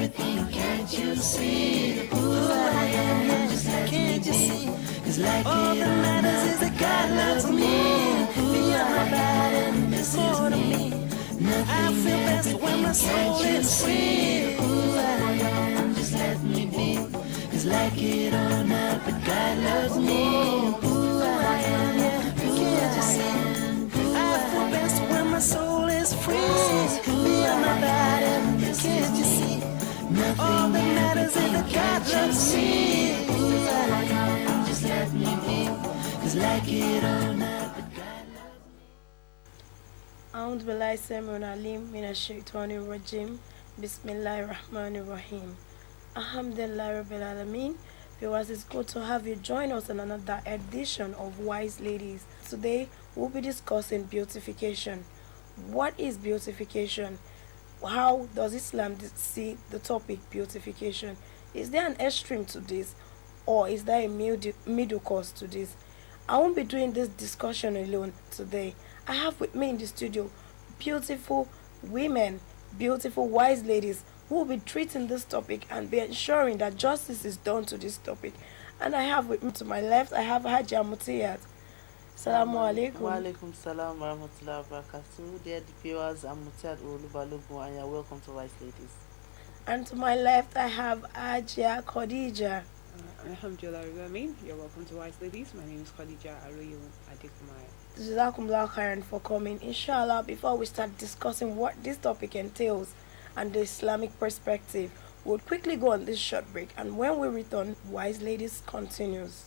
everything. Can't you see who I am? Yeah, just can't you see? Cause like all that matters is that God loves me. Beyond my bad and this is me. I feel best when my soul is free. Who I am, just let me be. Cause like it or not, but God loves me. Who I am, yeah, can't you see? I feel best when my soul is free. Beyond my bad and this can't you see? All that matters is that God loves me. Who I am, just let me be. Cause like it or not, but God loves me. أعوذ بالله السميع العليم من الشيطان الرجيم بسم الله الرحمن الرحيم Alhamdulillah Rabbil Alameen. Viewers, it's good to have you join us in another edition of Wise Ladies. Today we'll be discussing beautification. What is beautification? How does Islam see the topic beautification? Is there an extreme to this, or is there a middle course to this? I won't be doing this discussion alone today. I have with me in the studio beautiful women, beautiful wise ladies who will be treating this topic and be ensuring that justice is done to this topic. And I have with me to my left, I have Hajia Mutiyat. Salamu alaikum. Wa alaikum salam wa rahmatullahi wa barakatuh. Dear viewers, I'm Mutiat Olubalogun and you're welcome to Wise Ladies. And to my left, I have Hajia Khadija. Alhamdulillah, you're welcome to Wise Ladies. My name is Khadija Aroyo Adekumaya. Jazakumullah khairan for coming. Inshallah, before we start discussing what this topic entails and the Islamic perspective, we'll quickly go on this short break, and when we return, Wise Ladies continues.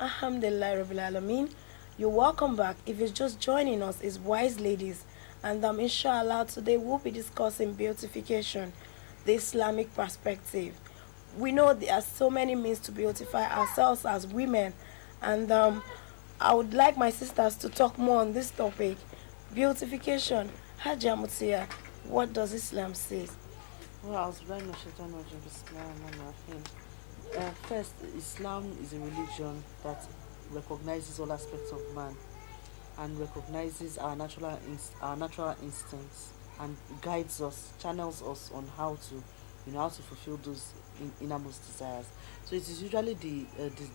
Alhamdulillah Rabbil Alameen. You're welcome back. If you're just joining us, it's Wise Ladies, and inshallah today we'll be discussing beautification, the Islamic perspective. We know there are so many means to beautify ourselves as women, and I would like my sisters to talk more on this topic. Beautification. Hajia Mutia, what does Islam say? Well, first, Islam is a religion that recognizes all aspects of man and recognizes our natural instincts and guides us, channels us on how to fulfill those innermost desires. So it is usually the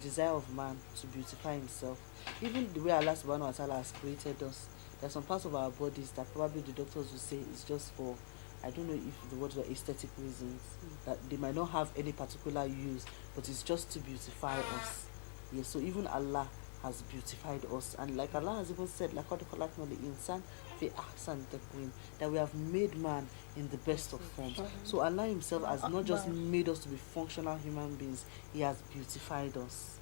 desire of man to beautify himself. Even the way Allah subhanahu wa ta'ala has created us, there are some parts of our bodies that probably the doctors will say is just for, I don't know if the words were aesthetic reasons, that they might not have any particular use, but it's just to beautify us. Yes, so even Allah has beautified us, and like Allah has even said, that we have made man in the best of forms. So Allah himself has not just made us to be functional human beings, he has beautified us.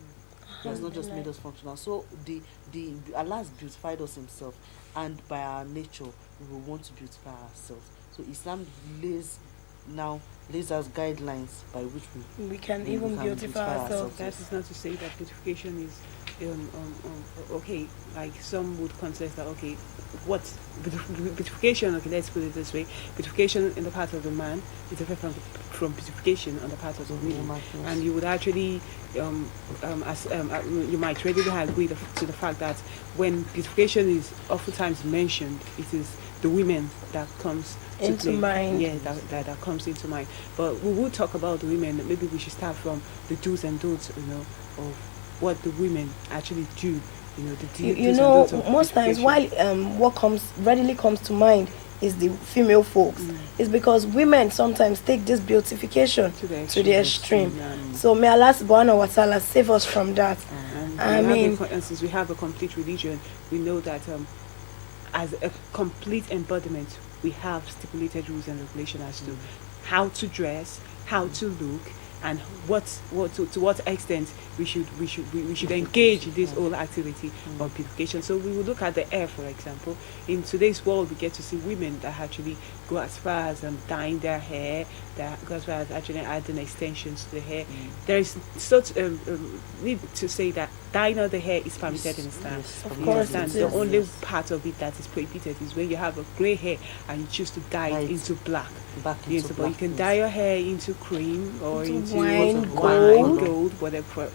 He has not just made us functional. So the Allah has beautified us himself, and by our nature we will want to beautify ourselves. So Islam lays us guidelines by which we can even beautify ourselves. That is not to say that beautification is okay. Like some would contest that, okay, what beautification? Okay, let's put it this way: beautification in the part of the man is different from beautification on the part of the woman, and you would actually, you might readily agree to the fact that when beautification is oftentimes mentioned, it is the women that comes into mind. Yeah, that comes into mind. But we will talk about the women. Maybe we should start from the do's and don'ts, of what the women actually do. Most times, while what readily comes to mind is the female folks. It's because women sometimes take this beautification to the extreme. So may Allah subhanahu wa ta'ala save us from that. Since we have a complete religion, we know that as a complete embodiment, we have stipulated rules and regulations as to how to dress, how to look, and to what extent we should engage in this whole activity of beautification. So we will look at the hair, for example. In today's world, we get to see women that actually go as far as dyeing their hair, that goes as actually adding extensions to the hair. There is such need to say that dyeing of the hair is permitted in Islam. Of You course understand? it The is. only part of it that is prohibited is when you have a grey hair and you choose to dye Dye it it into black. back Yes, into but you black, can yes. dye your hair into cream or Into into wine, gold. gold, whatever.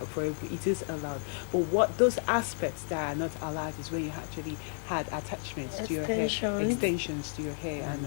It is allowed. But what those aspects that are not allowed is when you actually had attachments to your hair, Extensions. extensions to your hair, and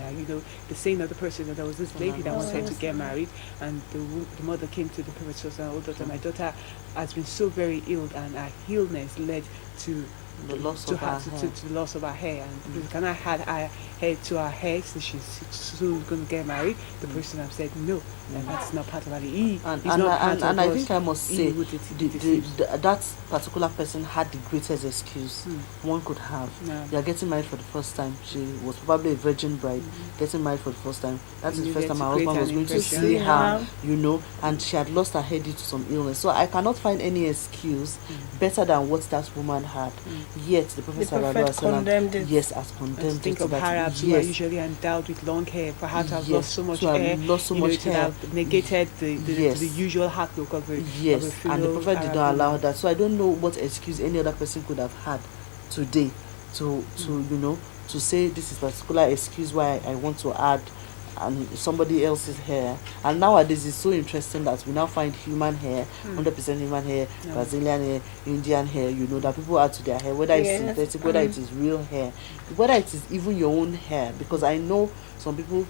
the saying of the person that there was this lady that wanted to get married, and the mother came to the Prophet Sallallahu Alaihi Wasallam, my daughter has been so very ill, and her illness led to The loss to of her her to hair. the loss of her hair, and can I had her hair to her hair since she's soon going to get married? The person have said no, and that's not part of it. And I think I must say deceives. that particular person had the greatest excuse one could have. No. You are getting married for the first time. She was probably a virgin bride, getting married for the first time. That is And the you first get time to her create husband was an going to impression. see her, Yeah. and she had lost her hair due to some illness. So I cannot find any excuse better than what that woman had. Yet the Prophet, The Prophet condemned it. yes, has And condemned think it. of that Arabs who are yes, usually endowed with long hair, for her to have Yes, lost so much to have hair, lost so much it would hair. have negated the Yes. usual outlook of a yes, of a and the female Prophet did Arab not allow woman. that. So I don't know what excuse any other person could have had today to to say this is particular excuse why I want to add and somebody else's hair. And nowadays it's so interesting that we now find human hair, 100% human hair, Yeah. Brazilian hair, Indian hair, that people add to their hair, whether it's Yes. synthetic, whether it is real hair, whether it is even your own hair. Because I know some people,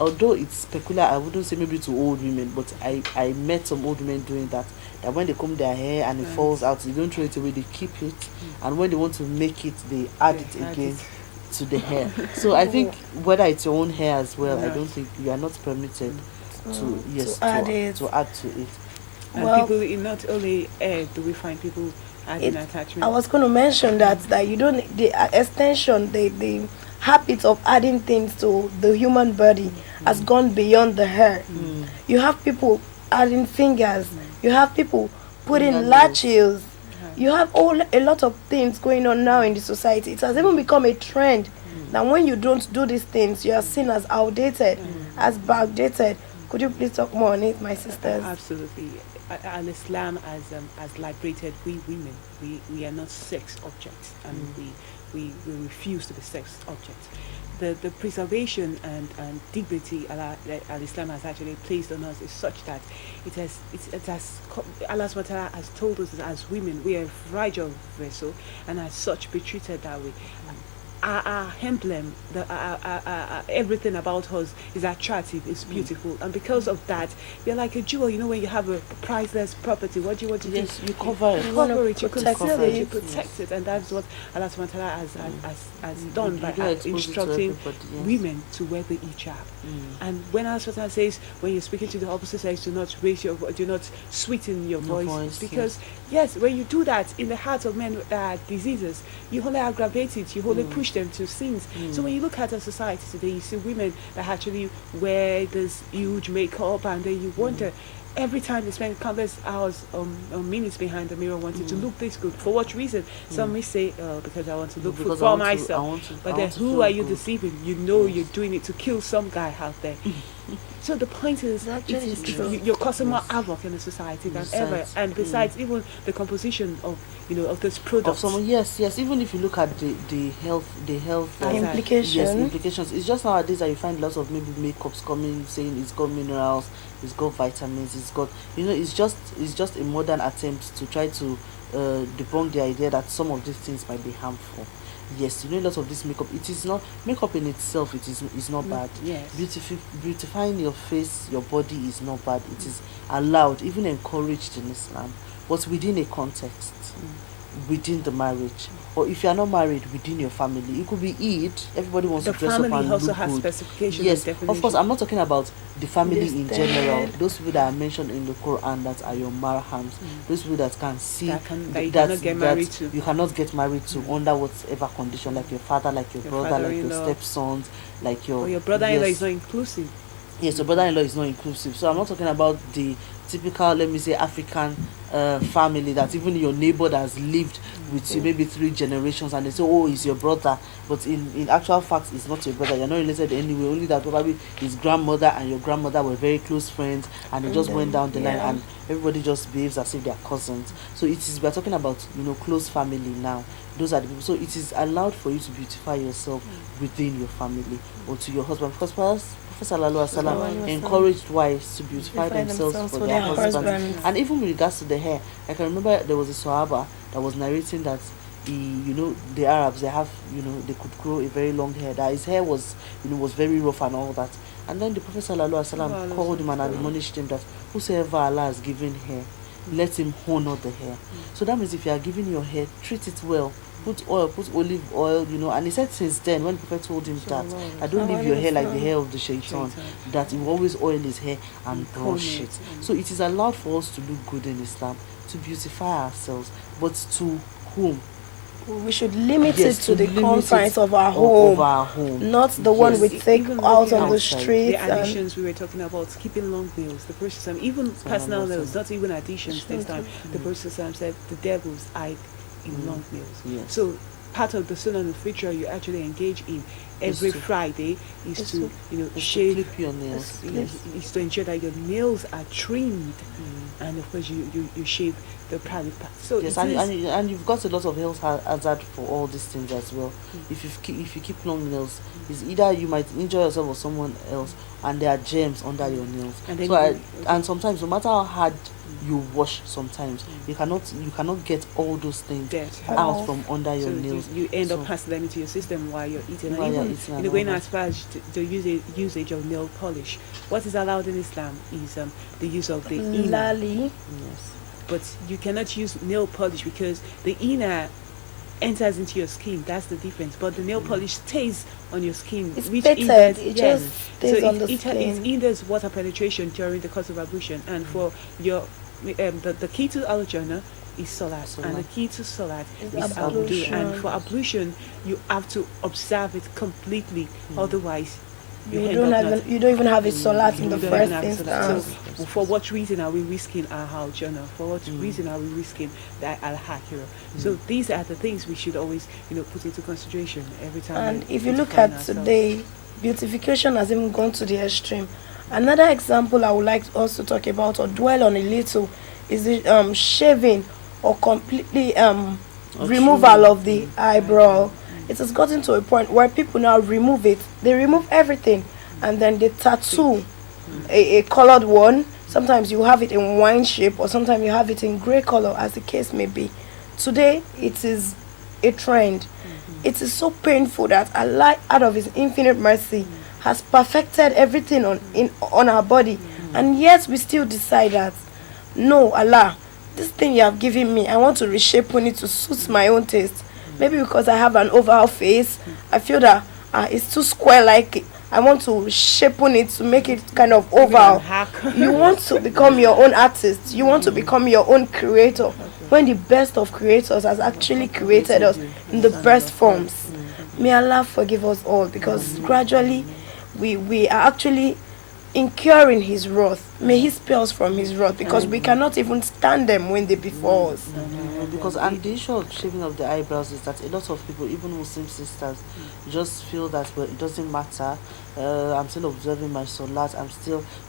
although it's peculiar, I wouldn't say maybe to old women, but I met some old women doing that when they comb their hair and it falls out, they don't throw it away, they keep it, and when they want to make it, they add it again to the hair. So I think whether it's your own hair as well, I don't think you are not permitted to add to it. And Well, people, not only hair, do we find people adding attachments? I was going to mention that you don't the extension, the habit of adding things to the human body has gone beyond the hair. You have people adding fingers. You have people putting Fingernails. latches. You have a lot of things going on now in the society. It has even become a trend that when you don't do these things, you are seen as outdated, as backdated. Could you please talk more on it, my sisters? Absolutely. And Islam has liberated we women. We are not sex objects, and we refuse to be sex objects. The preservation and dignity Islam has actually placed on us is such that Allah subhanahu wa ta'ala has told us that as women we are a fragile vessel, and as such be treated that way. Our emblem, everything about us is attractive, is beautiful, and because of that, we're like a jewel. When you have a priceless property, what do you want to do? Yes, you cover it. You wanna Cover it, you protect conceal it. it, you protect it, and that's what Allah subhanahu wa ta'ala has done You by don't expose it to instructing everybody, yes. women to wear the hijab. And when Allah subhanahu wa ta'ala says, when you're speaking to the opposite sex, do not sweeten your voice, because yes, when you do that in the hearts of men that are diseases, you only aggravate it, you only push them to sins. So when you look at our society today, you see women that actually wear this huge makeup, and then you wonder every time they spend countless hours or minutes behind the mirror wanting to look this good. For what reason? Some may say, because I want to look good Because for myself. But I then want to who feel are you good. deceiving? You're doing it to kill some guy out there. So the point is, Actually, it's true. you're causing more havoc in the society than ever. Besides, And besides, even the composition of this product. Of someone, yes. Even if you look at the health Implications. yes, implications. It's just nowadays that you find lots of maybe makeups coming, saying it's got minerals, it's got vitamins, it's got it's just a modern attempt to try to debunk the idea that some of these things might be harmful. Yes, a lot of this makeup. It is not makeup in itself. It is not bad. Yes. Beautifying your face, your body is not bad. It is allowed, even encouraged in Islam, but within a context, within the marriage. Or if you are not married, within your family. It could be Eid. Everybody wants The to dress up family and also look has good. specifications Yes, and of course. definitions. I'm not talking about the family Yes, in they- general. Those people that are mentioned in the Quran that are your marhams. Those people that can see that you cannot get married to. you cannot get married to under whatever condition, like your father, like your brother, like your father-in-law. stepsons, like Or your brother-in-law yes. is not inclusive. Yes, your brother-in-law is not inclusive. So I'm not talking about the typical, let me say, African family that even your neighbor that has lived with you maybe 3 generations and they say, oh, he's your brother. But in actual fact, it's not your brother. You're not related anyway. Only that probably his grandmother and your grandmother were very close friends and they And just went then, down the line yeah. and everybody just behaves as if they're cousins. So we're talking about, close family now. Those are the people. So it is allowed for you to beautify yourself within your family or to your husband. Because Prophet Sallallahu Alaihi Wasallam encouraged wives to beautify themselves for their husbands. And even with regards to the hair, I can remember there was a Sahaba that was narrating that the Arabs, they have, they could grow a very long hair, that his hair was very rough and all that. And then the Prophet Sallallahu Alaihi Wasallam called him and admonished him that whosoever Allah has given hair, let him honor the hair. So that means if you are giving your hair, treat it well. Put oil, put olive oil, and he said since then, when the Prophet told him that, I don't leave your hair like the hair of the shaitan, that he will always oil his hair and brush it. So it is allowed for us to look good in Islam, to beautify ourselves, but to whom? We should limit Yes, it to the limit confines it of our of home, our home. not the one Yes. we take Even out looking on the outside, streets. the additions we were talking about, keeping long nails. The Prophet, even personal nails, not even additions this time. The Prophet said the devil's eye in long nails. Yes. So part of the sunnah and feature you actually engage in every Friday is to shave clip your nails. is to ensure that your nails are trimmed, and of course you shave the private part. So yes, and you've got a lot of health hazard for all these things as well. If you keep long nails, it's either you might injure yourself or someone else, and there are germs under your nails. And then and sometimes, no matter how hard you wash, sometimes you cannot get all those things out from under your nails. You end up passing them into your system while you're eating. While And you're even eating going as far as the usage of nail polish. What is allowed in Islam is the use of the inner. Lali. Yes. But you cannot use nail polish because the inner enters into your skin. That's the difference. But the nail polish stays on your skin. It's which pitted. hinders- It yes. just stays So on the it skin. hinders water penetration during the course of ablution. And for your the key to al-Jannah is salat, and the key to salat is ablution. And for ablution, you have to observe it completely. Otherwise, You don't even have a salat in the you don't first even have a salat. instance. So, for what reason are we risking our al-Jannah? For what reason are we risking that al-Akhirah? So these are the things we should always, put into consideration every time. And we if you look find at ourselves. today, beautification has even gone to the extreme. Another example I would like us to talk about or dwell on a little is the shaving or completely removal of the eyebrow. It has gotten to a point where people now remove it. They remove everything and then they tattoo a colored one. Sometimes you have it in wine shape or sometimes you have it in grey color, as the case may be. Today it is a trend. It is so painful that Allah, out of His infinite mercy, has perfected everything on our body, and yet we still decide that no, Allah, this thing you have given me, I want to reshape it to suit my own taste. Maybe because I have an oval face, I feel that it's too square, like I want to shape it to make it kind of oval. You want to become your own artist, you want to become your own creator, when the best of creators has actually created us in the best forms. May Allah forgive us all, because gradually we are actually incurring His wrath. May He spare us from His wrath, because we cannot even stand them when they befall us. Because and the issue of shaving of the eyebrows is that a lot of people, even Muslim sisters, just feel that, well, it doesn't matter. I'm still observing my salat.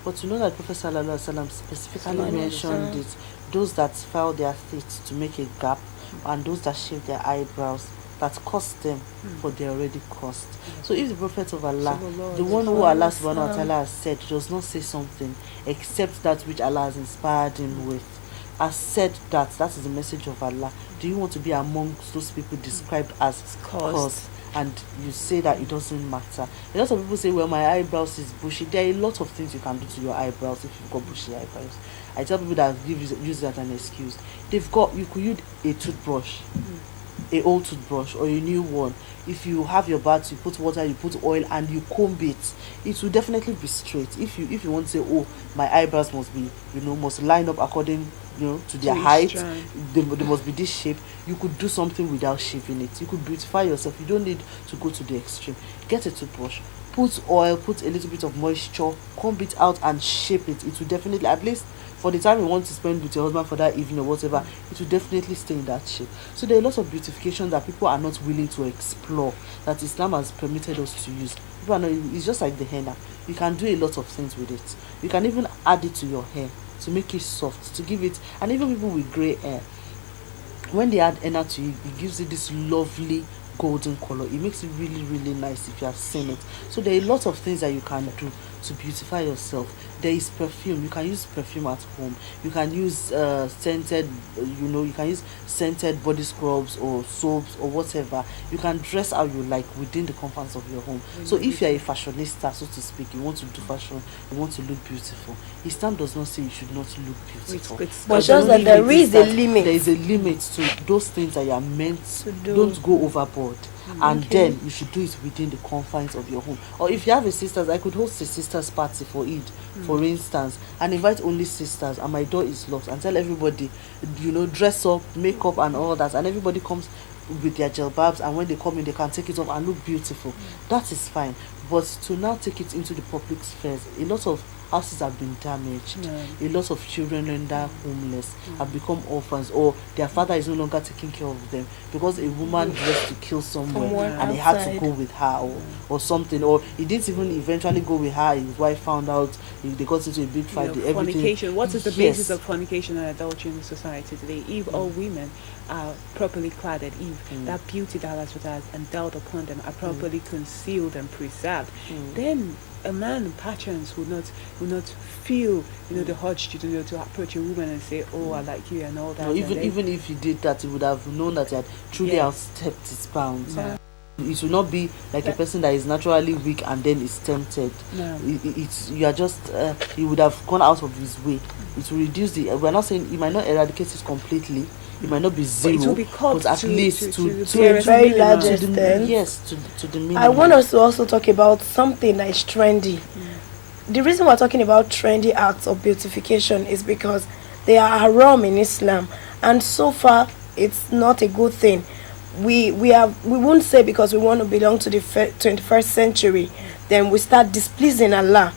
But you know that Prophet Sallallahu Alaihi Wasallam specifically mentioned it. Those that file their teeth to make a gap, and those that shave their eyebrows, that cost them what they already cost. So if the Prophet of Allah, the one who Allah subhanahu wa ta'ala has said, does not say something except that which Allah has inspired him with, has said that is the message of Allah, do you want to be amongst those people described as cursed? And you say that it doesn't matter. A lot of people say, well, my eyebrows is bushy. There are a lot of things you can do to your eyebrows if you've got bushy eyebrows. I tell people that use that as an excuse. You could use a toothbrush, a old toothbrush or a new one. If you have your bath, you put water, you put oil, and you comb it will definitely be straight. If you want to say, oh, my eyebrows must be, must line up according, to their height, they must be this shape, you could do something without shaving it. You could beautify yourself. You don't need to go to the extreme. Get a toothbrush, put oil, put a little bit of moisture, comb it out and shape it. It will definitely, at least for the time you want to spend with your husband for that evening or whatever, it will definitely stay in that shape. So there are lots of beautification that people are not willing to explore, that Islam has permitted us to use. People are not, it's just like the henna. You can do a lot of things with it. You can even add it to your hair to make it soft, to give it, and even people with grey hair, when they add henna to it, it gives it this lovely golden color. It makes it really, really nice if you have seen it. So there are a lot of things that you can do to beautify yourself. There is perfume. You can use perfume at home. You can use scented, you can use scented body scrubs or soaps or whatever. You can dress how you like within the confines of your home. So if you're a fashionista, so to speak, you want to do fashion, you want to look beautiful, Islam does not say you should not look beautiful. But just that there is a limit. There is a limit to those things that you are meant to do. Don't go overboard. And then you should do it within the confines of your home. Or if you have a sisters, I could host a sisters party for Eid, for instance, and invite only sisters, and my door is locked, and tell everybody, dress up, make up and all that, and everybody comes with their jilbabs, and when they come in they can take it off and look beautiful. That is fine. But to now take it into the public spheres, a lot of houses have been damaged. A lot of children render homeless, have become orphans, or their father is no longer taking care of them because a woman dressed to kill someone and he had to go with her or something, or he didn't even eventually go with her. His wife found out, they got into a big fight. Fornication. What is the basis of fornication and adultery in society today? If all women are properly clad, if that beauty that Allah has endowed upon them are properly concealed and preserved, then a man patterns will not feel the urge to approach a woman and say, oh, I like you and all that. No, even if he did that, he would have known that he had truly outstepped his bounds. It will not be like a person that is naturally weak and then is tempted. You are just he would have gone out of his way. It will reduce we're not saying he might not eradicate it completely. It might not be zero, but it will be cut at least to a very large extent. Yes, to the minimum. I want us to also talk about something that is trendy. The reason we're talking about trendy acts of beautification is because they are haram in Islam, and so far it's not a good thing. We won't say because we want to belong to the 21st century, then we start displeasing Allah.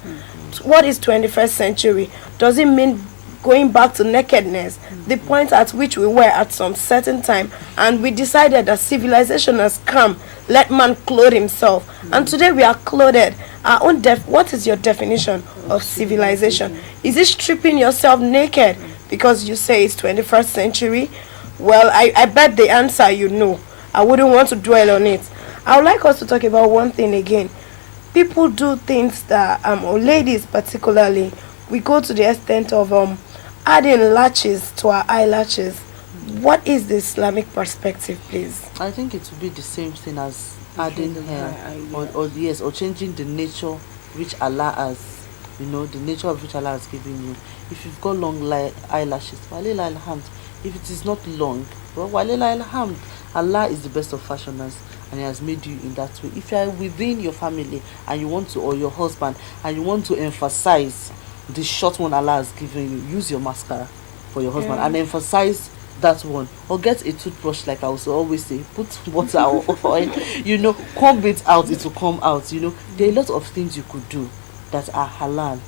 What is 21st century? Does it mean going back to nakedness, the point at which we were at some certain time, and we decided that civilization has come, let man clothe himself, and today we are clothed. Our own what is your definition of civilization? Is it stripping yourself naked because you say it's 21st century? Well, I bet the answer I wouldn't want to dwell on it. I would like us to talk about one thing again. People do things that or ladies particularly, we go to the extent of adding latches to our eyelashes. What is the Islamic perspective, please? I think it would be the same thing as adding hair, or changing the nature which Allah has, the nature of which Allah has given you. If you've got long eyelashes, walillah alhamd. If it is not long, well, walillah alhamd. Allah is the best of fashioners, and He has made you in that way. If you are within your family and you want to, or your husband, and you want to emphasize the short one Allah has given you, use your mascara for your husband and emphasize that one, or get a toothbrush, like I always say, put water or oil, comb it out, it will come out. There are a lot of things you could do that are halal,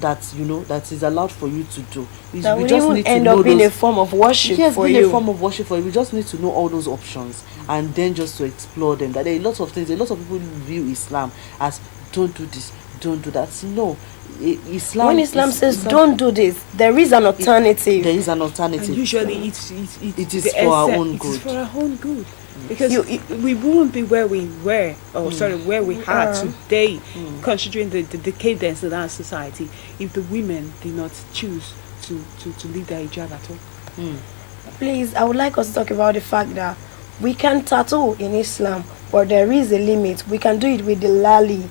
that is allowed for you to do. That we just need end to know up being a form of worship for you. A form of worship for you. We just need to know all those options and then just to explore them. That there are a lot of things. A lot of people view Islam as don't do this, don't do that. No, when Islam says don't do this, there is an alternative. There is an alternative. And usually it is for our own good. It is for our own good. Because we won't be where we were, where we are today, considering the decadence of our society, if the women did not choose to leave their hijab at all. Please, I would like us to talk about the fact that we can tattoo in Islam, but there is a limit. We can do it with the lali.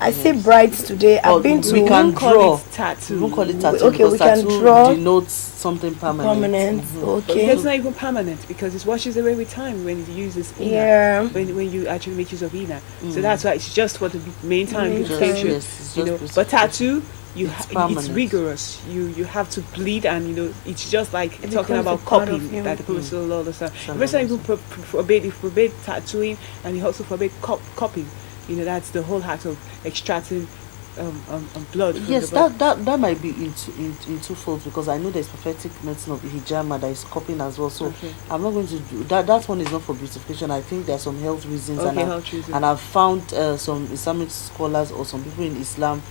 I see brides today. I've been to. We can draw. Tattoo. We won't call it tattoo. Okay, we can draw. Denotes something permanent. Okay. It's not even permanent because it washes away with time when you use this inner. Yeah. When you actually make use of inner. So that's why it's just for the main time beautification. Yes, but tattoo, it's rigorous. You have to bleed, and it's just like talking about copying that the Prophet sallallahu alaihi wasallam. The person even forbade tattooing, and he also forbade copying. that's the whole heart of extracting blood from Yes, the body. that might be in twofold, because I know there's prophetic medicine of hijama that is coping as well. So Okay. I'm not going to do that. That one is not for beautification. I think there's some health reasons, Okay, health reason. and I've found some Islamic scholars or some people in Islam,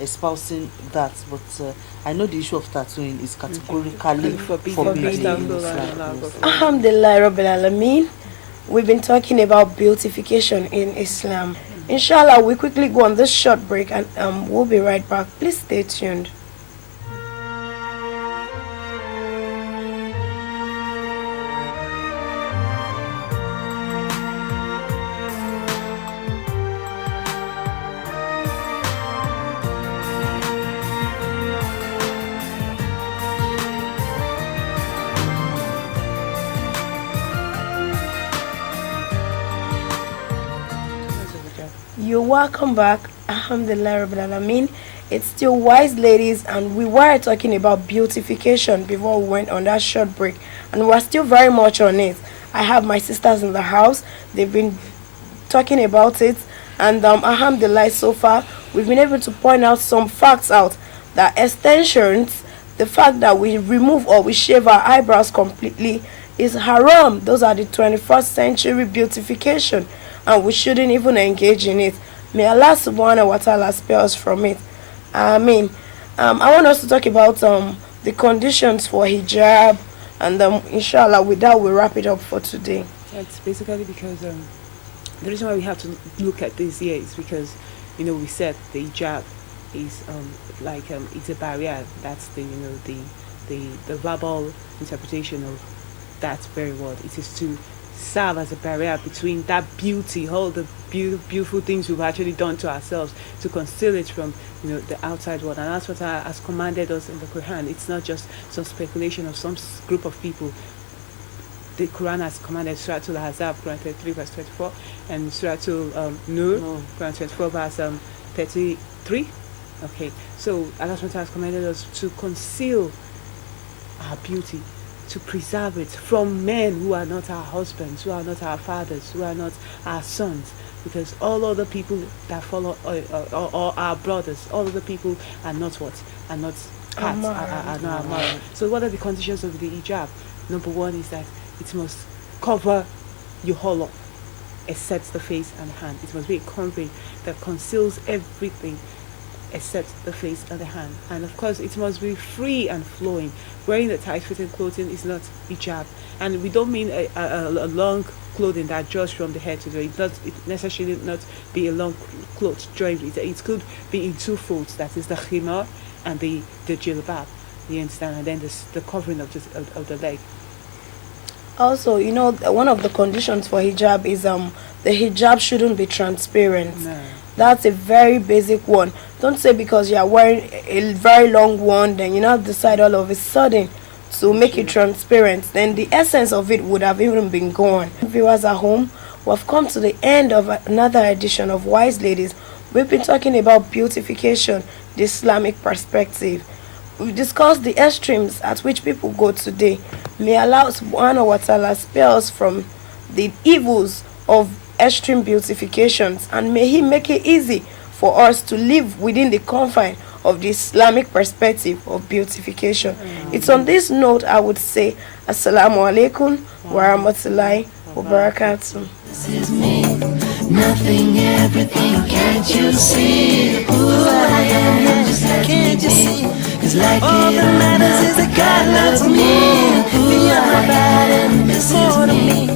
espousing that. But I know the issue of tattooing is categorically forbidden in Islam. Yes. Alhamdulillah Rabbil Alameen. We've been talking about beautification in Islam. Inshallah, we quickly go on this short break and we'll be right back. Please stay tuned. You're welcome back. Alhamdulillah Rabbil Alameen. It's still Wise Ladies, and we were talking about beautification before we went on that short break, and we're still very much on it. I have my sisters in the house. They've been talking about it, and alhamdulillah, so far we've been able to point out some facts out, that extensions, the fact that we remove or we shave our eyebrows completely, is haram. Those are the 21st century beautification, and we shouldn't even engage in it. May Allah subhanahu wa ta'ala spare us from it. I want us to talk about the conditions for hijab, and inshallah with that we'll wrap it up for today. It's basically because the reason why we have to look at this here is because we said the hijab is it's a barrier. That's the verbal interpretation of that very word. It is to serve as a barrier between that beauty, all the beautiful things we've actually done to ourselves, to conceal it from the outside world. And that's what Allah has commanded us in the Quran. It's not just some speculation of some group of people. The Quran has commanded Surah Al-Ahzab, Quran 33 verse 24, and Surah Nur, Quran 24 verse 33. Okay, so Allah has commanded us to conceal our beauty, to preserve it from men who are not our husbands, who are not our fathers, who are not our sons, because all other people that follow or our brothers, all other people are not what? Are not cats, are not moral. So what are the conditions of the hijab? Number one is that it must cover your whole up, except the face and the hand. It must be a covering that conceals everything except the face and the hand. And of course, it must be free and flowing. Wearing the tight-fitting clothing is not hijab. And we don't mean a long clothing that draws from the head to the toe. It necessarily not be a long cloth joined. It could be in two folds. That is the khimar and the jilbab. You understand? And then the covering of the leg. Also, one of the conditions for hijab is the hijab shouldn't be transparent. No. That's a very basic one. Don't say because you are wearing a very long one, then you now decide all of a sudden to make it transparent. Then the essence of it would have even been gone. Viewers at home, we've come to the end of another edition of Wise Ladies. We've been talking about beautification, the Islamic perspective. We've discussed the extremes at which people go today. May Allah subhanahu wa ta'ala spare us from the evils of extreme beautifications, and may He make it easy for us to live within the confine of the Islamic perspective of beautification. It's on this note I would say Assalamu alaikum wa rahmatullahi wa barakatuh. This is me, nothing, everything, can't you see who I am? Just can't you see? Cause like all that matters is that God loves me. Beyond my body, and this is me.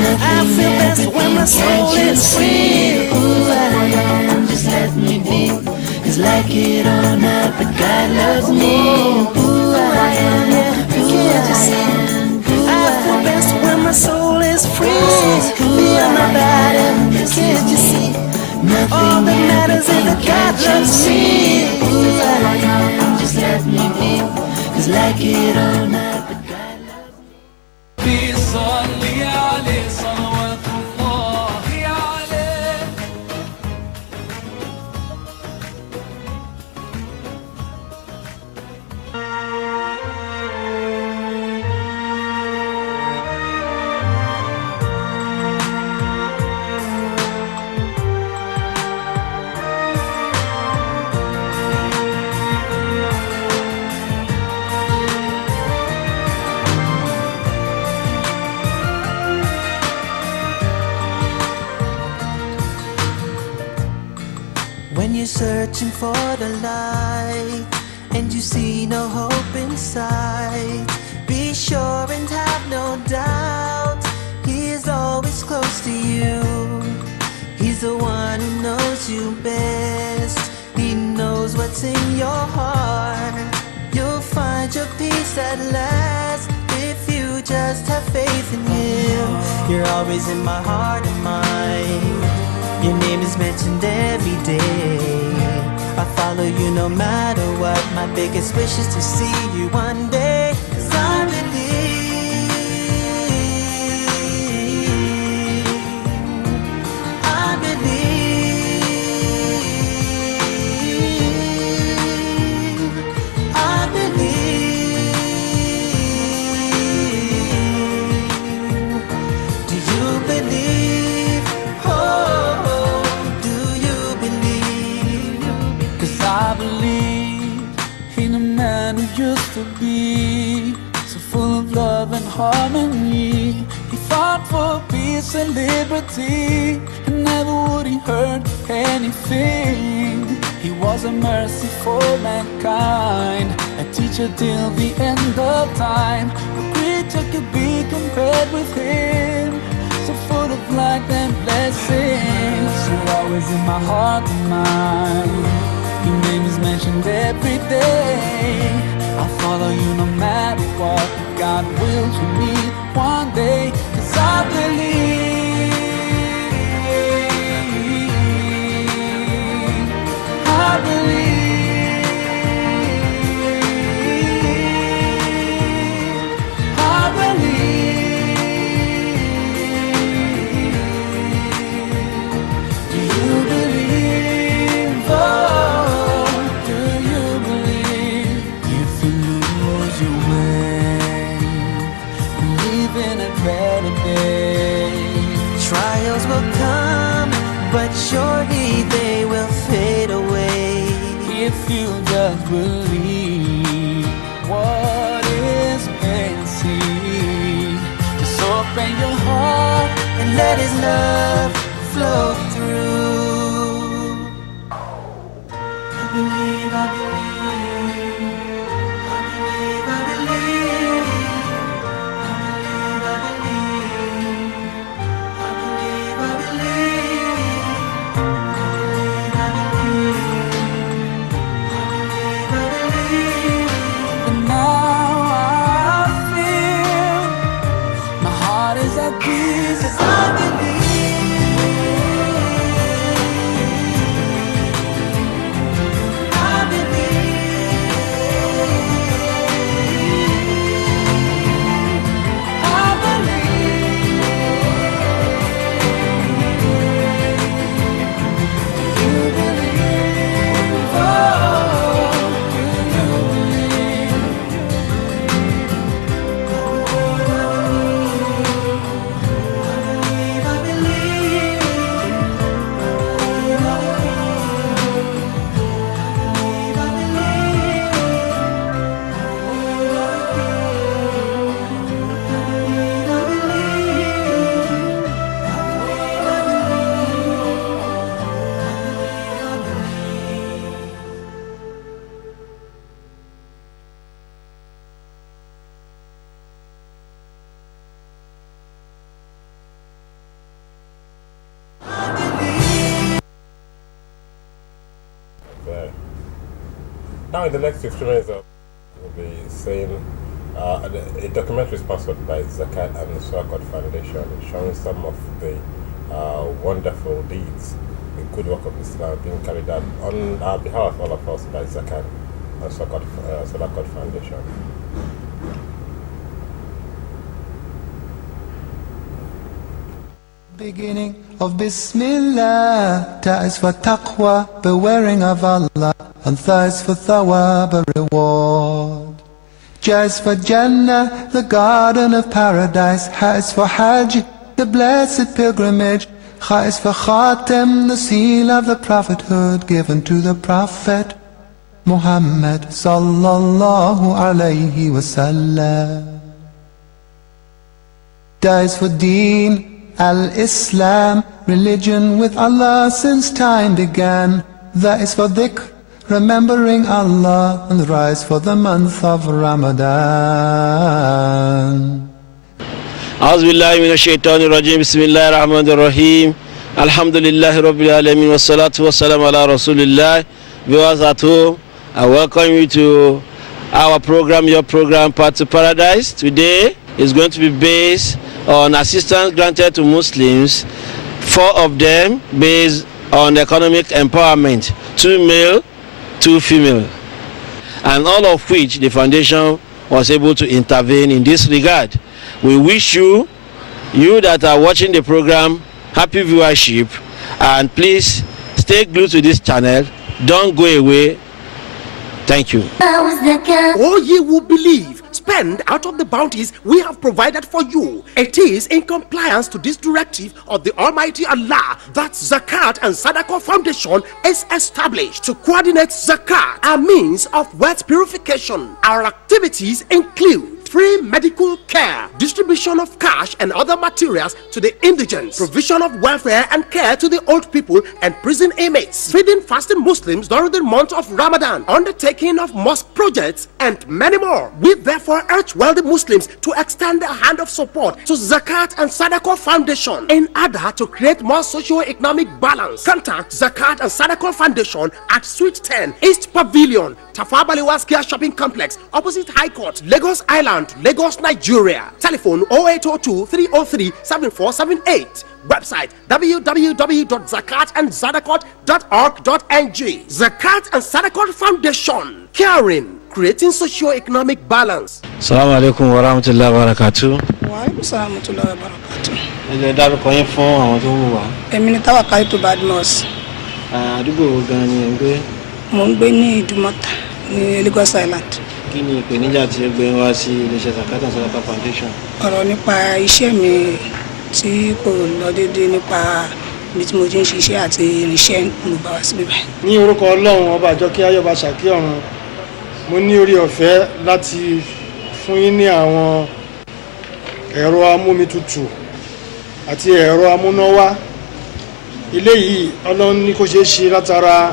I feel best when my soul is free. Who I am, just let me be. Cause like it or not, but God loves me. Who I am, can't you see? I feel best when my soul is free. Beyond my body, can't you see? All that matters is that God loves me. Who I am, just let me be. Cause like it or not, but God loves me. صلي عليه صلوات الله عليه. searching for the light and you see no hope in sight, be sure and have no doubt, He is always close to you. He's the one who knows you best. He knows what's in your heart. You'll find your peace at last if you just have faith in Him. You're always in my heart and mind. Your name is mentioned every day. I follow you no matter what. My biggest wish is to see you one day. 'Cause I believe, I believe, I believe. Do you believe? Oh, do you believe? 'Cause I believe in a man who used to be so full of love and harmony. He fought for peace and liberty, and never would he hurt anything. He was a mercy for mankind, a teacher till the end of time. No creature could be compared with him, so full of light and blessings. You're always in my heart and mind. Your name is mentioned every day. I'll follow you no matter what. God wills we meet one day. 'Cause I believe, I believe, I believe. Do you believe? Oh, do you believe? If you lose your way, believe in a better day. Trials will come, but surely they will fade away. If you just believe what is plain to see, just open your heart And let His love flow through. I believe, I believe, I believe, I believe, I believe, I believe, I believe, I believe, I believe. and now I feel my heart is at peace. 'Cause I believe, I believe, I believe. Do you believe? Oh, do you believe? I believe, there. Now, in the next 15 minutes, we'll be saying a documentary sponsored by Zakat and the Sugar Foundation, showing some of the wonderful deeds, the good work of Islam being carried out on behalf of all of us by Zakat and Sugar Foundation. Beginning of Bismillah, ta is for taqwa, bewaring of Allah, and tha is for thawab, a reward. Ja is for Jannah, the garden of paradise. Ha is for Hajj, the blessed pilgrimage. Kha is for Khatem, the seal of the prophethood given to the Prophet Muhammad sallallahu alayhi wasallam. Da is for Deen, Al-Islam, religion with Allah since time began. that is for dhikr, remembering Allah, and rise for the month of Ramadan. أعوذ بالله من الشيطان الرجيم بسم الله الرحمن الرحيم الحمد لله رب العالمين والصلاة والسلام على رسول الله. Viewers at home, I welcome you to our program, your program, Path to Paradise. Today is going to be based on assistance granted to Muslims, 4 of them based on economic empowerment, 2 male, 2 female, and all of which the foundation was able to intervene in this regard. We wish you that are watching the program, happy viewership, and please stay glued to this channel. Don't go away. Thank you. All ye who believe, spend out of the bounties we have provided for you. It is in compliance to this directive of the Almighty Allah that Zakat and Sadaqah Foundation is established to coordinate Zakat, a means of wealth purification. Our activities include free medical care, distribution of cash and other materials to the indigent, provision of welfare and care to the old people and prison inmates, feeding fasting Muslims during the month of Ramadan, undertaking of mosque projects, and many more. We therefore urge wealthy Muslims to extend a hand of support to Zakat and Sadaqah Foundation in order to create more socio-economic balance. Contact Zakat and Sadaqah Foundation at Suite 10, East Pavilion, Tafa Balewa Square Shopping Complex, opposite High Court, Lagos Island, Lagos, Nigeria. Telephone 0802-303-7478. Website www.zakatandzadaqat.org.ng. Zakat and Sadaqat Foundation. Caring, creating socio-economic balance. Assalamu alaikum wa rahmatullahi wa barakatuh. Wa alaikum salam wa rahmatullahi wa barakatuh. Ẹ dárúkọ yín fún àwọn tó wù wá. Èmi ni Tawakkaltu Badmus. Àdúgbò wo gan ni ẹ ń gbé? Mo ń gbé ní Ìdúmọ̀tà ní Lagos Island. Kí ni ìpèníjà tí ó gbé wá sí iléeṣẹ́ Zakat and Sadaqah Foundation? Ọ̀rọ̀ nípa iṣẹ́ mi tí kò lọ déédéé nípa ibi tí mo ti ń ṣiṣẹ́ àti irinṣẹ́ mo bá wá síbí báyìí. Ní orúkọ Ọlọ́run ọba àjọkẹ́ ayọ̀bá ṣàkí ọ̀run, mo ní orí ọ̀fẹ́ láti fún yín ní àwọn ẹ̀rọ amómitutù àti ẹ̀rọ amúnáwá. Ilé yìí Ọlọ́run ní kó ṣeé ṣe látara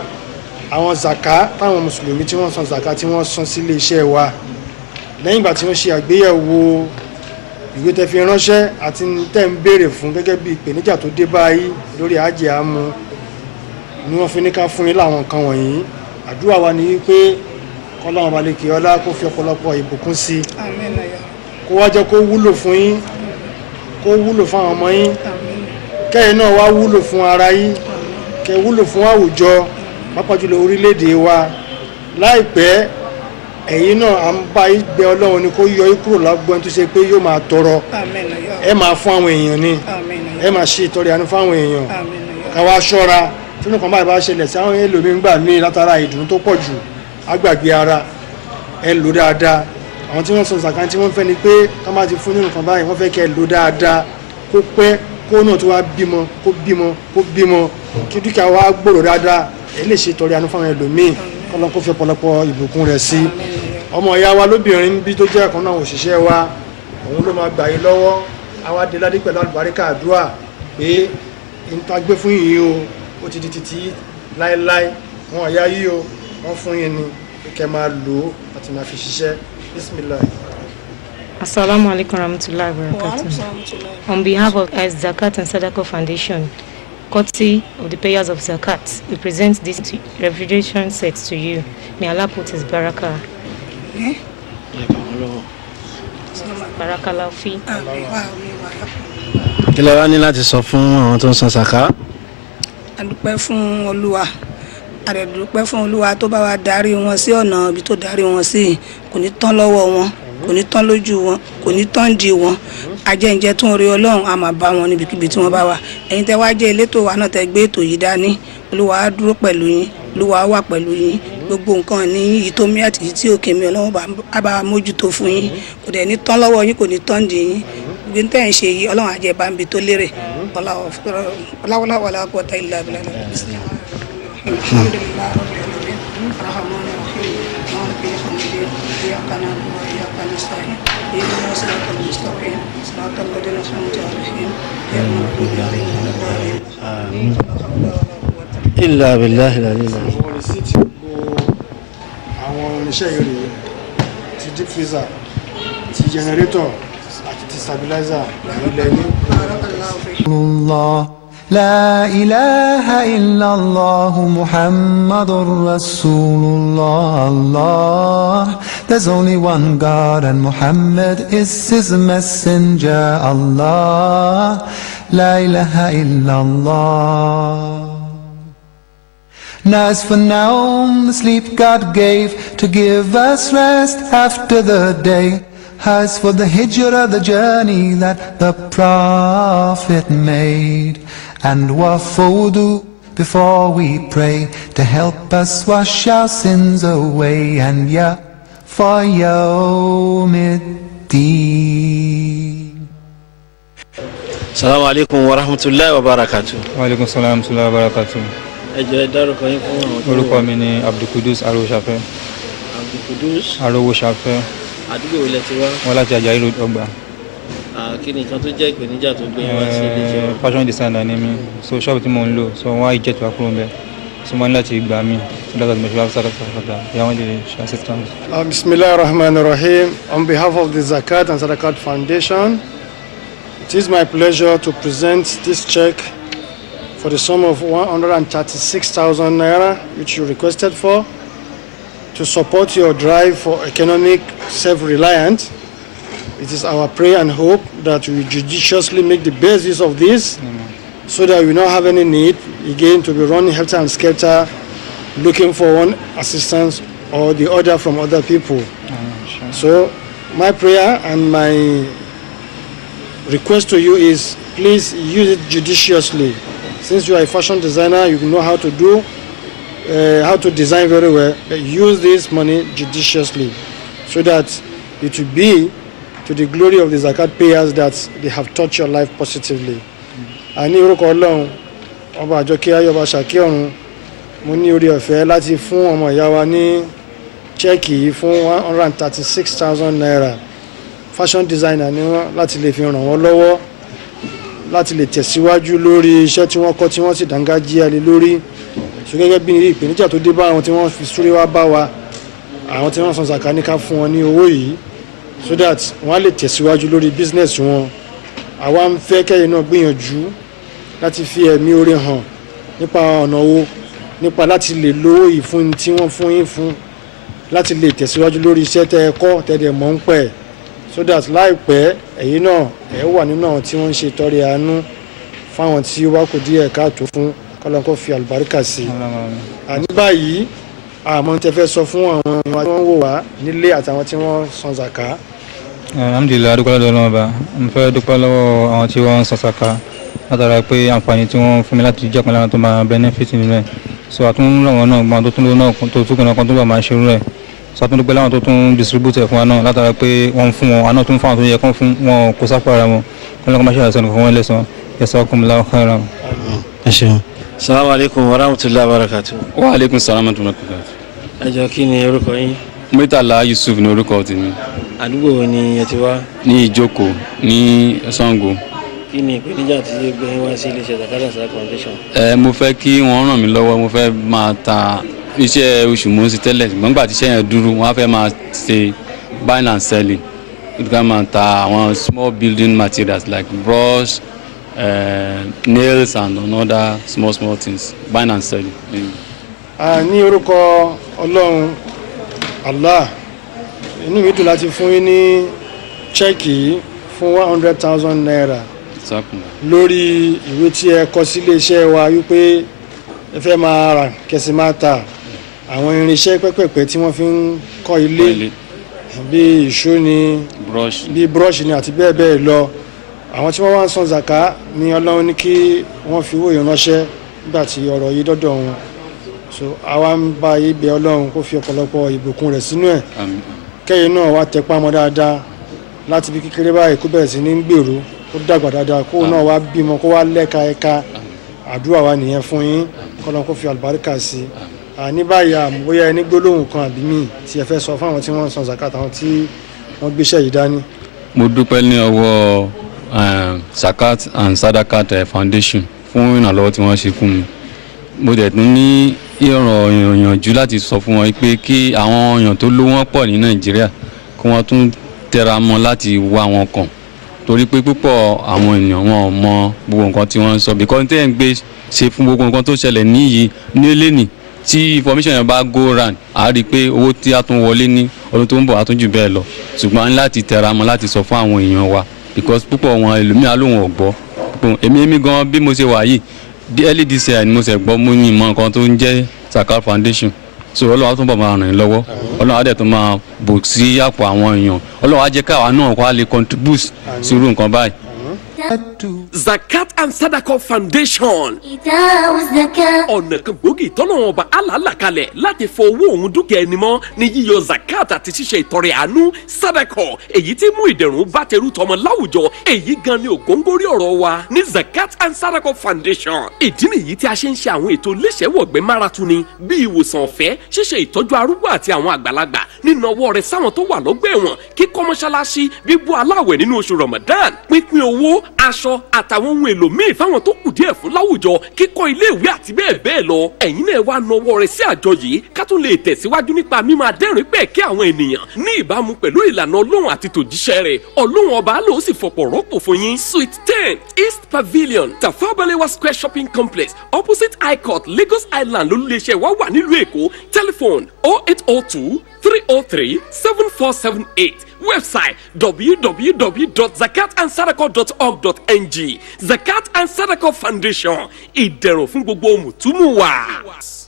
àwọn zaka táwọn mùsùlùmí tí wọ́n san zaka tí wọ́n san sí ilé iṣẹ́ wa. Lẹ́yìn ìgbà tí wọ́n ṣe àgbéyẹ̀wò ìwé tẹ́ fi ránṣẹ́ àti tẹ́ ń béèrè fún gẹ́gẹ́ bí ìpèníjà tó dé báyìí lórí àjẹ àmú, ni wọ́n fi ní ká fún yín láwọn nǹkan wọ̀nyí. Àdúrà wa ni wípé k'Ọlọ́run bá lè kí ọlá kó fi ọ̀pọ̀lọpọ̀ ìbùkún sí, kó wá jẹ́ kó wúlò fún yín, kó wúlò fún àwọn ọmọ yín, kẹ́yìn náà wá wúlò fún ara yín, kẹ́ wúlò fún àwùjọ, pàápàá jùlọ orílẹ̀-èdè wa. Láìpẹ́ ẹ̀yin náà à ń bá ìgbé Ọlọ́run ni kó yọ yín kúrò lágbọ́n tó ṣe pé yóò máa tọrọ, ẹ máa fún àwọn èèyàn ni, ẹ máa ṣe ìtọrẹ àánú fún àwọn èèyàn. Ká wá ṣọ́ra tí nǹkan báyìí bá ṣẹlẹ̀ sí àwọn ẹlòmíín gbà míì látara ìdùnnú tó pọ̀ jù agbàgbé ara, ẹ lò dáadáa. Àwọn tí wọ́n sọ Zakat tí wọ́n fẹ́ ni pé ká má ti fún ní nǹkan báyìí, wọ́n fẹ́ kẹ́ ẹ lò dáadáa kó pẹ́ kó náà tó wá bímọ kó bímọ kí dúkìá wa gbòòrò dáadáa. Ẹ lè ṣe ìtọrẹ àánú fún àwọn ẹlòmíín, k'Ọlọ́run kó fi ọ̀pọ̀lọpọ̀ ìbùkún rẹ̀ sí. Ọmọ ìyá wa lóbìnrin bí tó jẹ́ ọ̀kan náà òṣìṣẹ́ wa, òun ló máa gbà yín lọ́wọ́. Àwa dé ládé pẹ̀lú àlùbáríkà àdúrà pé ìta gbé fún yín o, ó ti di títí láéláé. Wọn ìyá yìí o, wọ́n fún yín ni kẹ́ máa lò ó àti máa fi ṣiṣẹ́. Bismillah. Assalamu alaikum warahmatullahi wabarakatuh. On behalf of Zakat and Sadaqah Foundation, courtesy of the payers of Zakat, we present this refrigeration set to you. May Allah put His barakah. Barakallahu fi. Kí lẹ wá ní láti sọ fún àwọn tó ń san Zakat? A dúpẹ́ fún Olúwa. A dúpẹ́ fún Olúwa tó bá wa darí wọn sí ọ̀nà ibi tó darí wọn sí. Kò ní tán lọ́wọ́ wọn, kò ní tán lójú wọn, kò ní tán di wọn. Ajẹ́njẹ́ tó ń rí Ọlọ́run a máa bá wọn níbikíbi tí wọ́n bá wà. Ẹ̀yin tẹ́ wá jẹ́ elétò wa náà tẹ́ gbé ètò yìí dání. Olúwa á dúró pẹ̀lú yín, Olúwa wà pẹ̀lú yín. Gbogbo nǹkan ní yìí tó mí àti yìí tí òkè mi Ọlọ́run bá mójútó fún yín. Kò dẹ̀ ní tán lọ́wọ́ yín, kò ní tán di yín. Gbé ń tẹ́ ń ṣe yìí Ọlọ́run á jẹ́ bá ń bi tó lérè. Ọlọ́wọ́lá wàlá quwwata illa billah. Alhamdulillah rabbil alamin. Ar-Rahmanir Rahim. Maliki yawmiddin. Iyyaka na'budu wa iyyaka nasta'in. Ihdinas siratal mustaqim. Siratal ladzina an'amta alaihim. Ghayril maghdubi alaihim waladdallin. illa billahi al-ali. àwọn rìsíìtì gbogbo àwọn irinṣẹ́ yìí rèé ti deep freezer ti generator àti ti stabilizer ilẹ̀ ní. Allah La ilaha illallah Muhammadur Rasulullah Allah. There's only one God and Muhammad is his messenger. Allah La ilaha illallah. Now as for now, the sleep God gave to give us rest after the day. As for the hijrah, the journey that the Prophet made. And wafudu before we pray to help us wash our sins away. And ya for yawmiddin. Assalamu alaikum wa rahmatullahi wa barakatuh. Wa alaikum salam wa rahmatullahi wa barakatuh. Ẹ jọ̀ọ́ ẹ dárúkọ yín fún àwọn tó wà. Orúkọ mi ni Abdulkudus Arowoshafe. Abdulkudus Arowoshafe. Àdúgbò wo lẹ ti wá? Wọ́n láti Ajayi Road Ọgbà. Kí ni nǹkan tó jẹ́ ìpèníjà tó gbé yín wá sí ilé iṣẹ́ wa? Fashion designer ni mi, so ṣọ́ọ̀bù tí mò ń lò, so wọ́n á jet wa kúrò ńbẹ̀. So wọ́n ní láti gbà mí, so that's why mo ṣe wá sákàtà, ìyá wọn lè ṣe assistance. Bismillahir Rahmanir Rahim. On behalf of the Zakat and Sadaqat Foundation, it is my pleasure to present this check for the sum of 136,000 naira, which you requested for, to support your drive for economic self-reliance. It is our prayer and hope that we judiciously make the best use of this, so that we not have any need again to be running helter and skelter, looking for one assistance or the other from other people. Sure. So my prayer and my request to you is, please use it judiciously. Since you are a fashion designer, you know how to design very well. But use this money judiciously, so that it will be to the glory of the zakat payers that they have touched your life positively. Àní orúkọ Ọlọ́run, ọba àjọkẹ́ ayọ̀bá ṣàkí ọ̀run, mo ní orí ọ̀fẹ́ láti fún ọmọ ìyá wa ní chẹ́ẹ̀kì yìí fún 136,000 naira. Fashion designer ni wọ́n, láti lè fi ràn wọ́n lọ́wọ́, láti lè tẹ̀síwájú lórí iṣẹ́ tí wọ́n kọ́ tí wọ́n sì dángájíá lé lórí. So gẹ́gẹ́ bí ìpèníjà tó dé bá àwọn tí wọ́n fi súré wá bá wa, àwọn tí wọ́n san zaka ní ká fún wọn ní owó yìí, so that wọ́n á lè tẹ̀síwájú lórí business wọn. Àwa ń fẹ́ kẹ́yìn náà gbìyànjú láti fi ẹ̀mí oore hàn nípa ọ̀nà owó, nípa láti lè lówó yìí fún tí wọ́n fún yín fún, láti lè tẹ̀síwájú lórí iṣẹ́ tẹ́ ẹ kọ́ tẹ́lẹ̀ mọ́ ń pẹ́, so that láìpẹ́ ẹ̀yin náà ẹ wà nínú àwọn tí wọ́n ń ṣe tọrẹ àánú fáwọn tí ó bá kù díẹ̀ káàtó fún, kọ́lọ́n kó fi àlùbáríkà sí i. Àní báyìí àmọ́ tẹ́ fẹ́ sọ fún àwọn tí wọ́n wò wá nílé àtàwọn tí wọ́n san zaka. Alhamdulillah, adúpẹ́ lọ́dọ̀ Ọlọ́run Ọba. Mo fẹ́ dúpẹ́ lọ́wọ́ àwọn tí wọ́n ń san zaka látara pé àǹfààní tí wọ́n fún mi láti jẹ́ kan lára tó máa benefit nínú ẹ̀. So àtúnràn wọn náà gbọ́n tó tún lówó náà tó tún kàn kan tó bá máa ṣe irú ẹ̀. So àtúndúpẹ́ láwọn tó tún distribute ẹ̀ fún wa náà látara pé wọ́n fún wọn, àná tó ń fáwọn tó yẹ kán fún wọn kó sáfù ara wọn. Wọ́n lọ́kọ́ máa ṣe àṣẹ nìkan wọn lẹ́sàn-án. Jazakumullahu khairan. Ẹ ṣeun. Assalamu alaikum wa rahmatullahi wa barakatuh. Wa alaikum salam wa rahmatullahi. Ẹ jọ̀ọ́ kí ni orúkọ yín? Murtala Yusuf ní orúkọ tèmi. Àdúgbò wo ni ẹ ti wá? Ní Ìjókòó ní Ṣàngó. Kí ni ìpèníjà tí ó gbé yín wá sí iléeṣẹ́ Zakat and Sadaqat Foundation? Mo fẹ́ kí wọ́n ràn mí lọ́wọ́, mo fẹ́ máa ta iṣẹ́ oṣù mò ń ṣe tẹ́lẹ̀, ṣùgbọ́n nígbà tí iṣẹ́ yẹn dúró, wọ́n á fẹ́ máa ṣe buying and selling. Wọ́n ká máa ta àwọn small building materials like brush, nails and other small things, buying and selling. Ní orúkọ Ọlọ́run Allah, inú mi dùn láti fún yín ní chẹ́ẹ̀kì fún 100,000 naira lórí ìwé tí ẹ kọ sí iléeṣẹ́ wa wípé ẹ fẹ́ máa rà kẹsì máa ta àwọn irinṣẹ́ pẹ́pẹ̀pẹ́ tí wọ́n fi ń kọ́ ilé, bí ìṣó ni, bí brush ni àti bẹ́ẹ̀ bẹ́ẹ̀ lọ. Àwọn tí wọ́n wá ń san zaka ní Ọlọ́run ní kí wọ́n fi owó ìránṣẹ́ nígbà tí ọ̀rọ̀ yìí dọ́dọ̀ wọn. So àwa ń bá yí bẹ̀ Ọlọ́run kó fi ọ̀pọ̀lọpọ̀ ìbùkún rẹ̀ sínú ẹ̀. Kẹ́yìn náà wá tẹpá mọ́ dáadáa láti bí kékeré báyìí kó bẹ̀rẹ̀ sí ní gbèrú, kó dàgbà dáadáa, kó náà wá bímọ, kó wá lẹ́ka ẹ̀ka. Àdúrà wa nìyẹn fún yín, kọ́lọ́n kó fi àlùbáríkà sí i. Ní báyìí bóyá ẹni gbólóhùn kan àbí míì tí ẹ fẹ́ sọ fún àwọn tí wọ́n ń san zakat, àwọn tí wọ́n gbéṣẹ́ yìí dání. Mo dúpẹ́ ní ọwọ́ Zakat and Sadaqat Foundation fún ìrànlọ́wọ́ tí wọ́n ṣe fún mi. mo dẹ̀ tún ní ìyànjú láti sọ fún wọn pé kí àwọn èèyàn tó lówó pọ̀ ní nàìjíríà kí wọ́n tún tẹra mọ́ láti wá wọn kàn torí pé púpọ̀ àwọn èèyàn wọn ò mọ gbogbo nǹkan tí wọ́n ń sọ because tẹ́ ń gbé ṣe fún gbogbo nǹkan tó ṣẹlẹ̀ níyì nílé nì tí information yẹn bá go round á rí i pé owó tí a tún wọlé ní ọdún tó ń bọ̀ á tún jù bẹ́ẹ̀ lọ ṣùgbọ́n a ní láti tẹra mọ́ láti sọ fún àwọn èèyàn wa because púpọ̀ wọn ẹlòmíà lòun ò gbọ́ èmi gan bí mo ṣe wà yìí early this year ni mo ṣe gbọ́ mo ní ìmọ̀ nǹkan tó ń jẹ́ Zakat Foundation so ọlọ́run á túnbọ̀ máa ràn yín lọ́wọ́ ọlọ́run á dẹ̀ tún máa bò sí àpò àwọn èèyàn ọlọ́run á jẹ́ káwa náà wá lè contribute sí irú nǹkan báyìí. Zakat and Sadaqah Foundation. ọ̀nà kan gbòógì tọ́nà ọba alálàkalẹ̀ láti fọ owó òun dúkìá ẹni mọ́ ní yíyọ zakat àti ṣíṣe ìtọrẹ àánú Sadaqah èyí tí mú ìdẹ̀rùn bá tẹrú tọmọ láwùjọ èyí gan ni ògóńgórí ọ̀rọ̀ wa ní Zakat and Sadaqah Foundation. ìdí nìyí tí a ṣe ń ṣe àwọn ètò léṣẹ́wọ̀gbẹ́ máratuni bíi ìwòsàn ọ̀fẹ́ ṣíṣe ìtọ́jú arúgbó àti àwọn àgbàlagbà nínú ọwọ́ rẹ̀ sáwọn tó wà lọ́gbà ẹ̀wọ̀n kíkọ́ mọ́ṣáláṣí bíbọ́ aláwẹ̀ nínú oṣù Ramadan pínpín owó aṣọ àtàwọn ohun èlò míì fáwọn tó kù díẹ̀ fún láwùjọ kíkọ́ iléèwé àti bẹ́ẹ̀ bẹ́ẹ̀ lọ ẹ̀yin náà wá nawọ́ rẹ̀ sí àjọ yìí ká tún lè tẹ̀síwájú nípa mímọ adẹ́rìn pẹ̀ kí àwọn ènìyàn ní ìbámu pẹ̀lú ìlànà Ọlọ́run àti tòjíṣẹ́ rẹ̀ Ọlọ́run ọba ló sì fọ̀pọ̀ rọ́pò fún yín Suite 10 East Pavilion Tafawa Balewa Square Shopping Complex opposite High Court Lagos Island lólùléeṣẹ́ wa wà nílùú Èkó telephone 0802 303 7478 website www.zakatandsadaqah.org.ng Zakat and Sadaqah Foundation ìdẹ̀rùn fún gbogbo mùtúmùwà.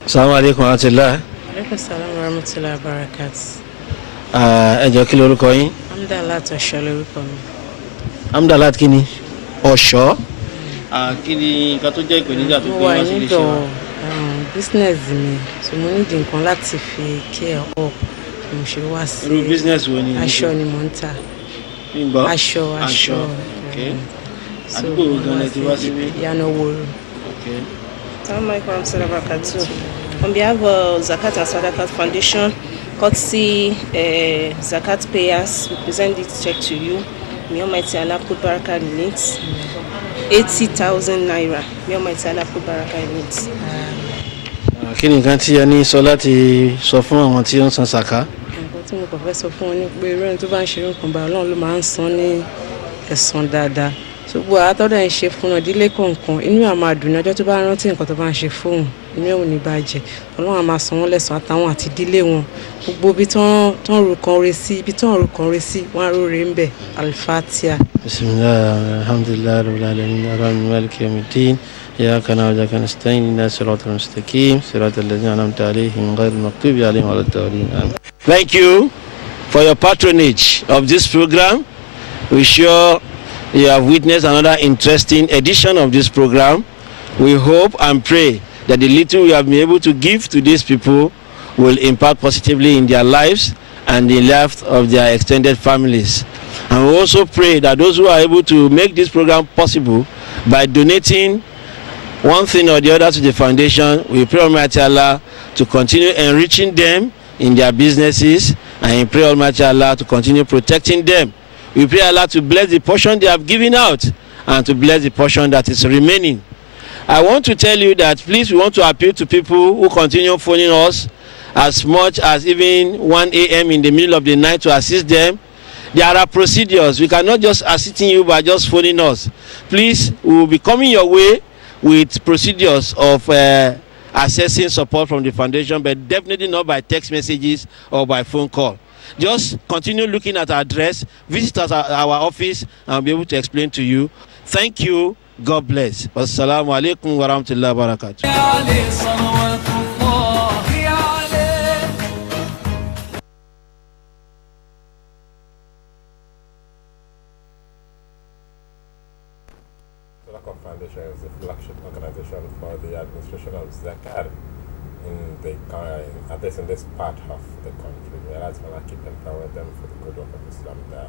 Assalamu alaikum warahmatullahi. Aleykum salaam wa rahmatullahi wa barakatuh. Ẹ jọ̀ọ́ kí lorúkọ yín? Amdalat Ọ̀ṣọ́ lorúkọ mi. Amdalat kí ni? Ọ̀ṣọ́. Kí ni nǹkan tó jẹ́ ìpèníjà tó gbé wá sí iléeṣẹ́ wa? Mo wà nídọ̀ business mi so mo ní nǹkan láti fi care up mo ṣe wá sí. Irú business wo ni? Aṣọ ni mo ń tà. Aṣọ. Àdúgbò wo gan-an ti wá síbí? Yanoworo. Assalamu alaikum warahmatullahi wabarakatuh. On behalf of Zakat and Sadaqah Foundation, courtesy Zakat payers, we present this check to you. May Almighty Allah put barakah in it. 80,000 naira. May Almighty Allah put barakah in it. Kí ni nǹkan tí ẹ ní sọ láti sọ fún àwọn tí ó ń san sàká? Nǹkan tí mo kàn fẹ́ sọ fún wọn ni pé irú ẹni tó bá ń ṣe nǹkan bá Ọlọ́run ló máa ń san ní ẹ̀san dáadáa. Ṣùgbọ́n àtọ́dọ̀ ń ṣe fún ìdílé kọ̀ọ̀kan inú àmà àdùn ní ọjọ́ tó bá rántí nǹkan tó bá ń ṣe fóun inú ẹ̀ ò ní bàjẹ́ Ọlọ́run á máa san wọ́n lẹ́san àtàwọn àti ìdílé wọn gbogbo ibi tán rò kan re sí ibi tán rò kan re sí wọn á róore ń bẹ̀ Al-Fatiha. Bismillah alhamdulillah rabbil alamin arrahmanir maliki yawmiddin iyyaka na'budu wa iyyaka nasta'in ihdinas siratal mustaqim siratal ladzina an'amta alaihim ghayril maghdubi alaihim waladdallin. Thank you for your patronage of this program. We sure you have witnessed another interesting edition of this program. We hope and pray that the little we have been able to give to these people will impact positively in their lives and the lives of their extended families. And we also pray that those who are able to make this program possible by donating one thing or the other to the foundation, we pray Almighty Allah to continue enriching them in their businesses, and we pray Almighty Allah to continue protecting them. We pray Allah to bless the portion they have given out and to bless the portion that is remaining. I want to tell you that please, we want to appeal to people who continue phoning us as much as even 1 a.m. in the middle of the night to assist them. There are procedures. We cannot just assist you by just phoning us. Please, we will be coming your way with procedures of accessing support from the foundation, but definitely not by text messages or by phone call. Just continue looking at our address, visit us at our office, and I'll be able to explain to you. Thank you. God bless. Wassalamu alaikum wa rahmatullahi wa barakatuh. Foundation is the flagship organization for the administration of Zakat at least in this part of the country. We are trying to keep empowering them for the good work of Islam there.